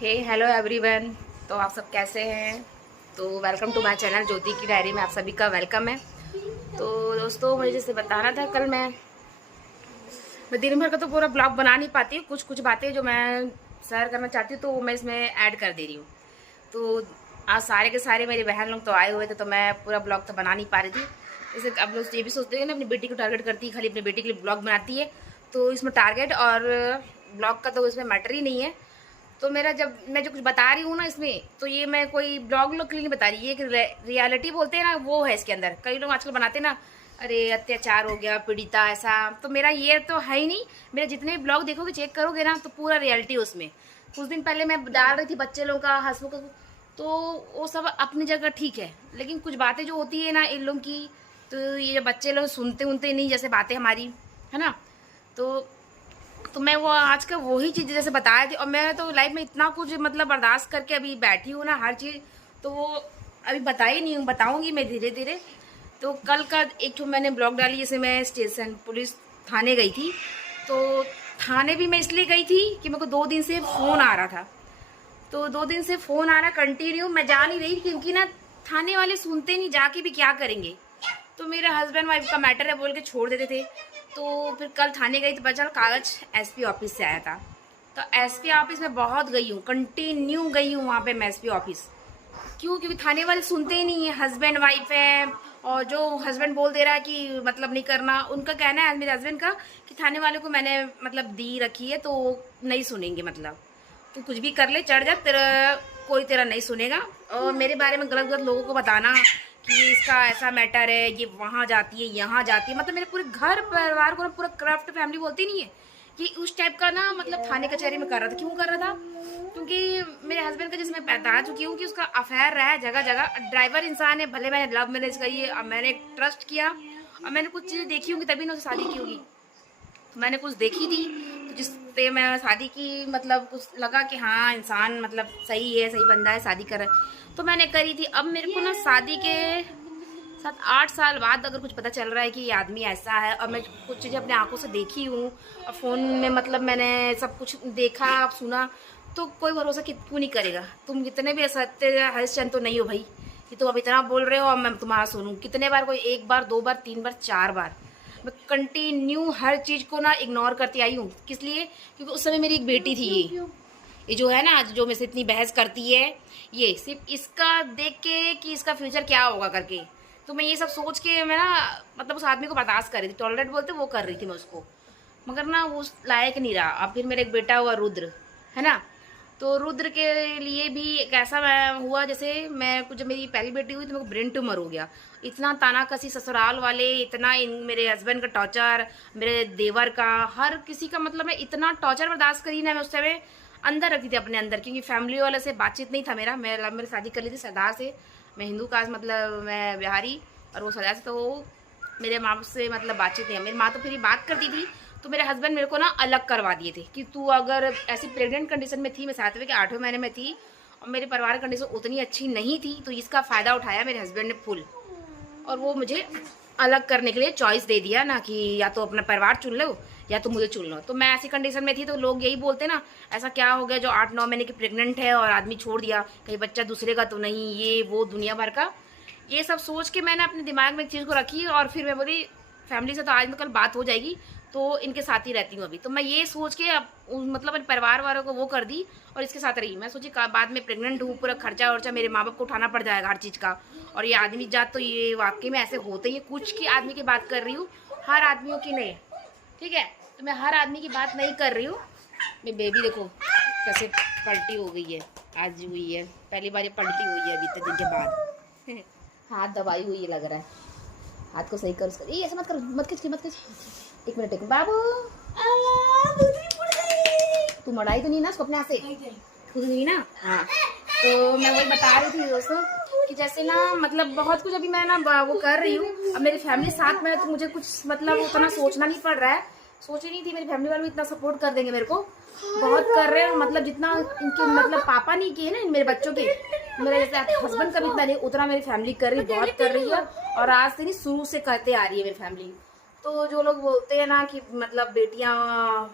हे hello everyone. तो आप सब कैसे हैं? तो वेलकम टू माय चैनल ज्योति की डायरी में आप सभी का वेलकम है। तो दोस्तों, मुझे जैसे बताना था, कल मैं दिन भर का तो पूरा ब्लॉग बना नहीं पाती हूँ। कुछ कुछ बातें जो मैं शेयर करना चाहती हूँ तो वो मैं इसमें ऐड कर दे रही हूँ। तो आज सारे के सारे मेरे बहन लोग तो आए हुए थे, तो मैं पूरा ब्लॉग तो बना नहीं पा रही थी। जैसे अब लोग ये भी सोचते हैं ना, अपनी बेटी को टारगेट करती है, खाली अपनी बेटी के लिए ब्लॉग बनाती है। तो इसमें टारगेट और ब्लॉग का तो इसमें मैटर ही नहीं है। तो मेरा जब मैं जो कुछ बता रही हूँ ना इसमें, तो ये मैं कोई ब्लॉग लोग के लिए नहीं बता रही, ये एक रियलिटी बोलते हैं ना, वो है इसके अंदर। कई लोग आजकल बनाते हैं ना, अरे अत्याचार हो गया, पीड़िता ऐसा। तो मेरा ये तो है ही नहीं। मेरे जितने भी ब्लॉग देखोगे, चेक करोगे ना, तो पूरा रियलिटी उसमें। कुछ दिन पहले मैं डाल रही थी बच्चे लोगों का, हंसमुख का, तो वो सब अपनी जगह ठीक है। लेकिन कुछ बातें जो होती है ना इन लोगों की, तो ये बच्चे लोग सुनते उनते नहीं, जैसे बातें हमारी है ना। तो मैं वो आज का वही चीज़ जैसे बताया थी। और मैं तो लाइफ में इतना कुछ मतलब बर्दाश्त करके अभी बैठी हूँ ना, हर चीज़ तो वो अभी बताई नहीं हूँ, बताऊँगी मैं धीरे धीरे। तो कल का एक तो मैंने ब्लॉग डाली, जैसे मैं स्टेशन पुलिस थाने गई थी। तो थाने भी मैं इसलिए गई थी कि मेरे को 2 दिन से फ़ोन आ रहा था। तो 2 दिन से फ़ोन आ रहा कंटिन्यू, मैं जा नहीं रही क्योंकि ना थाने वाले सुनते नहीं, जाके भी क्या करेंगे। तो मेरे हस्बैंड वाइफ का मैटर है बोल के छोड़ देते थे। तो फिर कल थाने गई तो पता चला कागज एसपी ऑफिस से आया था। तो एसपी ऑफिस में बहुत गई हूँ, कंटिन्यू गई हूँ वहाँ पे मैं एसपी ऑफिस। क्यों? क्योंकि थाने वाले सुनते ही नहीं है, हस्बैंड वाइफ है। और जो हस्बैंड बोल दे रहा है कि मतलब नहीं करना, उनका कहना है मेरे हस्बैंड का कि थाने वाले को मैंने मतलब दी रखी है, तो नहीं सुनेंगे। मतलब तू कुछ भी कर ले, चढ़ जा, तेरा कोई तेरा नहीं सुनेगा। और मेरे बारे में गलत गलत लोगों को बताना कि इसका ऐसा मैटर है, ये वहाँ जाती है, यहाँ जाती है, मतलब मेरे पूरे घर परिवार को ना पूरा क्राफ्ट फैमिली बोलती नहीं है कि उस टाइप का ना, मतलब थाने कचहरी में कर रहा था। क्यों कर रहा था? क्योंकि मेरे हस्बैंड का, जैसे मैं बता चुकी हूँ कि उसका अफेयर रहा है जगह जगह। ड्राइवर इंसान है, भले मैंने लव मैरिज करी है, मैंने ट्रस्ट किया और मैंने कुछ चीज़ें देखी होंगी तभी ना उससे शादी की होगी। तो मैंने कुछ देखी थी, तो जिससे मैं शादी की, मतलब कुछ लगा कि हाँ इंसान मतलब सही है, सही बंदा है, शादी कर रहा है, तो मैंने करी थी। अब मेरे को ना शादी के 7-8 साल बाद अगर कुछ पता चल रहा है कि ये आदमी ऐसा है, और मैं कुछ चीज़ें अपने आंखों से देखी हूँ और फ़ोन में मतलब मैंने सब कुछ देखा सुना, तो कोई भरोसा क्यों नहीं करेगा। तुम कितने भी असत्य हरिश्चंद्र तो नहीं हो भाई कि तुम अब इतना बोल रहे हो और मैं तुम्हारा सुनूं। कितने बार? कोई 1 बार 2 बार 3 बार 4 बार मैं कंटिन्यू हर चीज़ को ना इग्नोर करती आई हूँ। किस लिए? क्योंकि उस समय मेरी एक बेटी थी। ये जो है ना आज जो मेरे से इतनी बहस करती है, ये सिर्फ इसका देख के कि इसका फ्यूचर क्या होगा करके। तो मैं ये सब सोच के मैं ना मतलब उस आदमी को बर्दाश्त कर रही थी, टॉलरेट बोलते वो कर रही थी मैं उसको, मगर ना वो उस लायक नहीं रहा। अब फिर मेरा एक बेटा हुआ रुद्र, है ना। तो रुद्र के लिए भी एक ऐसा मैं हुआ, जैसे मैं कुछ, जब मेरी पहली बेटी हुई तो मेरे को ब्रेन ट्यूमर हो गया। इतना तानाकसी ससुराल वाले, इतना मेरे हस्बैंड का टॉर्चर, मेरे देवर का, हर किसी का, मतलब मैं इतना टॉर्चर बर्दाश्त करी ना। मैं उस समय अंदर रखती थी अपने अंदर, क्योंकि फैमिली वाले से बातचीत नहीं था मेरा। मैं लव मैरिज शादी कर ली थी सरदार से। मैं हिंदू कास्ट, मतलब मैं बिहारी, और वो सरदार से। तो वो मेरे माँ से मतलब बातचीत नहीं है। मेरी माँ तो फिर बात करती थी। तो मेरे हस्बैंड मेरे को ना अलग करवा दिए थे कि तू अगर ऐसी प्रेग्नेंट कंडीशन में थी, मैं 7वें के 8वें महीने में थी और मेरे परिवार की कंडीशन उतनी अच्छी नहीं थी, तो इसका फ़ायदा उठाया मेरे हस्बैंड ने फुल। और वो मुझे अलग करने के लिए चॉइस दे दिया ना कि या तो अपना परिवार चुन लो या तो मुझे चुन लो। तो मैं ऐसी कंडीशन में थी, तो लोग यही बोलते ना, ऐसा क्या हो गया जो 8-9 महीने की प्रेग्नेंट है और आदमी छोड़ दिया, कहीं बच्चा दूसरे का तो नहीं, ये वो दुनिया भर का। ये सब सोच के मैंने अपने दिमाग में एक चीज़ को रखी और फिर मैं बोली फैमिली से तो आज कल बात हो जाएगी, तो इनके साथ ही रहती हूँ अभी। तो मैं ये सोच के अब मतलब अपने परिवार वालों को वो कर दी और इसके साथ रही। मैं सोची बाद में प्रेग्नेंट हूँ, पूरा खर्चा वर्चा मेरे माँ बाप को उठाना पड़ जाएगा हर चीज़ का। और ये आदमी जात तो ये वाकई में ऐसे होते ही, कुछ की आदमी की बात कर रही हूँ, हर आदमियों की नहीं, ठीक है। तो मैं हर आदमी की बात नहीं कर रही हूँ। मेरी बेबी देखो कैसे पलटी हो गई है, आज हुई है पहली बार ये पलटी हुई है अभी तक दिन के बाद। हाथ दबाई हुई है लग रहा है, हाथ को सही कर उसका। ये ऐसा मत कर, मत खींच, मत खींच। एक मिनट बाबू, तू मड़ाई तो नहीं ना उसको अपने हाथ से? खुद नहीं ना? हाँ। तो मैं वही बता रही थी दोस्तों कि जैसे ना मतलब बहुत कुछ अभी मैं ना वो कर रही हूँ। अब मेरी फैमिली साथ में है तो मुझे कुछ मतलब उतना सोचना नहीं पड़ रहा है। सोची नहीं थी मेरी फैमिली वाले भी इतना सपोर्ट कर देंगे मेरे को, बहुत कर रहे हैं। मतलब जितना इनके मतलब पापा नहीं किए ना मेरे बच्चों के, मेरे जैसे हस्बैंड का भी इतना नहीं, उतना मेरी फैमिली कर रही, बहुत कर रही है। और आज से नहीं, शुरू से करते आ रही है मेरी फैमिली। तो जो लोग बोलते हैं ना कि मतलब बेटियां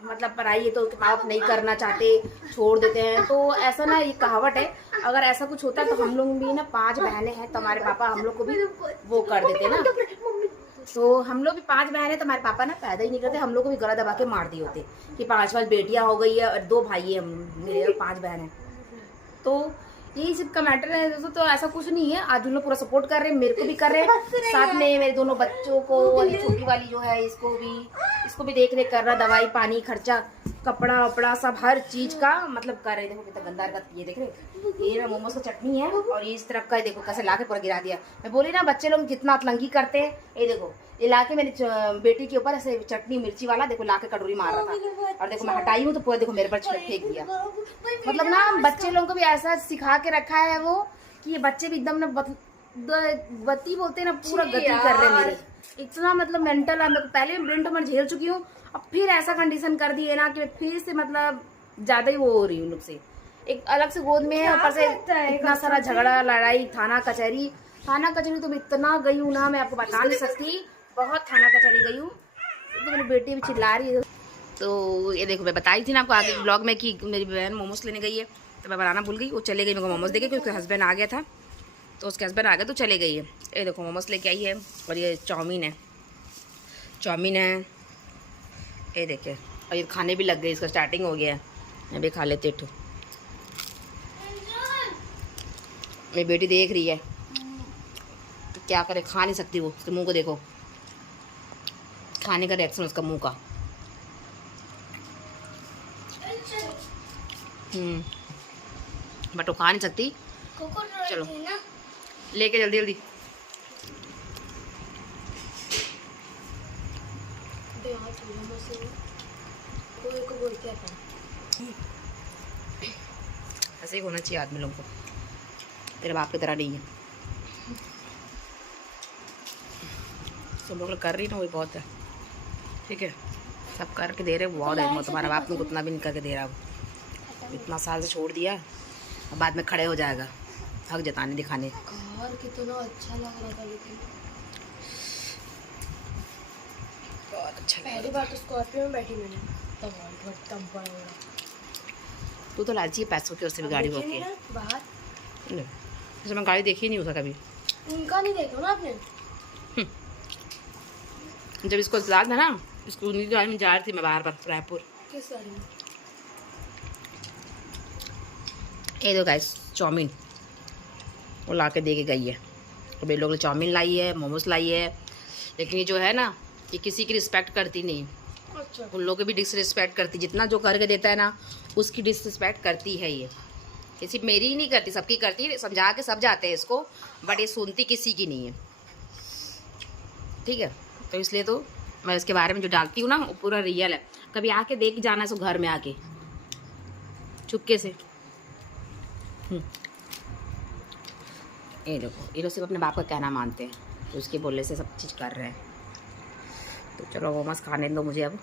मतलब पढ़ाई है तो माँ बाप नहीं करना चाहते, छोड़ देते हैं, तो ऐसा ना ये कहावत है। अगर ऐसा कुछ होता है तो हम लोग भी ना 5 बहनें हैं तो हमारे पापा हम लोग को भी वो कर देते ना। तो हम लोग भी 5 बहन है तो हमारे पापा ना पैदा ही नहीं करते, हम लोग को भी गला दबा के मार दिए होते कि 5 बेटियां हो गई है और 2 भाई है, मेरे 5 बहन है। तो यही सब का मैटर है दोस्तों। तो ऐसा कुछ नहीं है, आज उन लोग पूरा सपोर्ट कर रहे हैं, मेरे को भी कर रहे हैं, साथ में मेरे दोनों बच्चों को और ये छोटी वाली जो है इसको भी देख रेख कर रहा, दवाई पानी खर्चा कपड़ा वपड़ा सब हर चीज का मतलब कर रहे। देखो कितना गंदा का ये देख रहे, ये ना मोमोज का चटनी है और ये इस तरफ का देखो कैसे लाके पूरा गिरा दिया। मैं बोली ना बच्चे लोग कितना अतलंगी करते हैं। ये देखो ये लाके मेरी बेटी के ऊपर ऐसे चटनी मिर्ची वाला देखो लाके कटोरी मार रहा था और देखो मैं हटाई हूँ तो पूरा देखो मेरे पर फेंक दिया। मतलब ना बच्चे लोगों को भी ऐसा सिखा के रखा है वो कि ये बच्चे भी एकदम ना गति बोलते हैं ना पूरा गति कर रहे हैं मेरी। इतना मतलब मेंटल है, मैं पहले ब्रेन ट्यूमर झेल चुकी हूँ, अब फिर ऐसा कंडीशन कर दी है ना कि मैं फिर से मतलब ज्यादा ही वो हो रही हूँ लोग से। एक अलग से गोद में है, ऊपर से इतना सारा झगड़ा लड़ाई थाना कचहरी तो मैं इतना गई हूँ ना मैं आपको बता नहीं सकती, बहुत थाना कचहरी गई हूँ। तो मेरी बेटी भी चिल्ला रही है। तो ये देखो मैं बताई थी ना आपको आगे ब्लॉग में कि मेरी बहन मोमोज लेने गई है तो मैं बनाना भूल गई, वो चले गई। मेरे को मोमोज देखे क्योंकि उसके हस्बैंड आ गया था तो उसके हस्बैंड आ गए तो चले गई है। ये देखो मोमोज लेके आई है और ये चाउमीन है ये देखिए, और ये खाने भी लग गई, इसका स्टार्टिंग हो गया है। मैं भी खा लेती हूँ। मेरी बेटी देख रही है तो क्या करे, खा नहीं सकती वो, उसके मुंह को देखो, खाने का रिएक्शन उसका मुंह का। बट वो खा नहीं सकती। चलो लेके जल्दी जल्दी। ऐसे ही होना चाहिए आदमी लोगों को, तेरे बाप की तरह नहीं है। सब लोग कर रही ना वही बहुत है, ठीक है, सब करके दे रहे बहुत है। तुम्हारा बाप ने उतना भी नहीं करके दे रहा, इतना साल से छोड़ दिया, अब बाद में खड़े हो जाएगा हक जताने दिखाने। कितना अच्छा लग रहा था लेकिन बहुत अच्छा। पहली बार तो स्कॉर्पियो में बैठी मैंने, तू तो लालची है पैसों की, उससे भी गाड़ी होती है बाहर। जैसे मैं गाड़ी देखी नहीं उसका कभी। उनका नहीं देखा ना आपने? जब इसको याद था ना, इसको उनकी गाड़ी में जा रही थी मैं बाहर पर रायपुर। किस गाड़ी में? ये दो गाइस चाउमीन वो ला के दे के गई है। अब ये लोग ने चाउमीन लाई है, मोमोज लाई है, लेकिन ये जो है ना ये किसी की रिस्पेक्ट करती नहीं। अच्छा। उन लोगों की भी डिसरिस्पेक्ट करती, जितना जो करके देता है ना उसकी डिसरिस्पेक्ट करती है ये सिर्फ मेरी ही नहीं करती, सबकी करती है। समझा के सब जाते हैं इसको, बट ये सुनती किसी की नहीं है, ठीक है। तो इसलिए तो मैं इसके बारे में जो डालती हूँ ना वो पूरा रियल है। कभी आके देख जाना है सो घर में आके चुपके से। ये देखो ये लोग सिर्फ अपने बाप का कहना मानते हैं, तो उसके बोलने से सब चीज़ कर रहे हैं। तो चलो मोमोज खाने दो मुझे अब।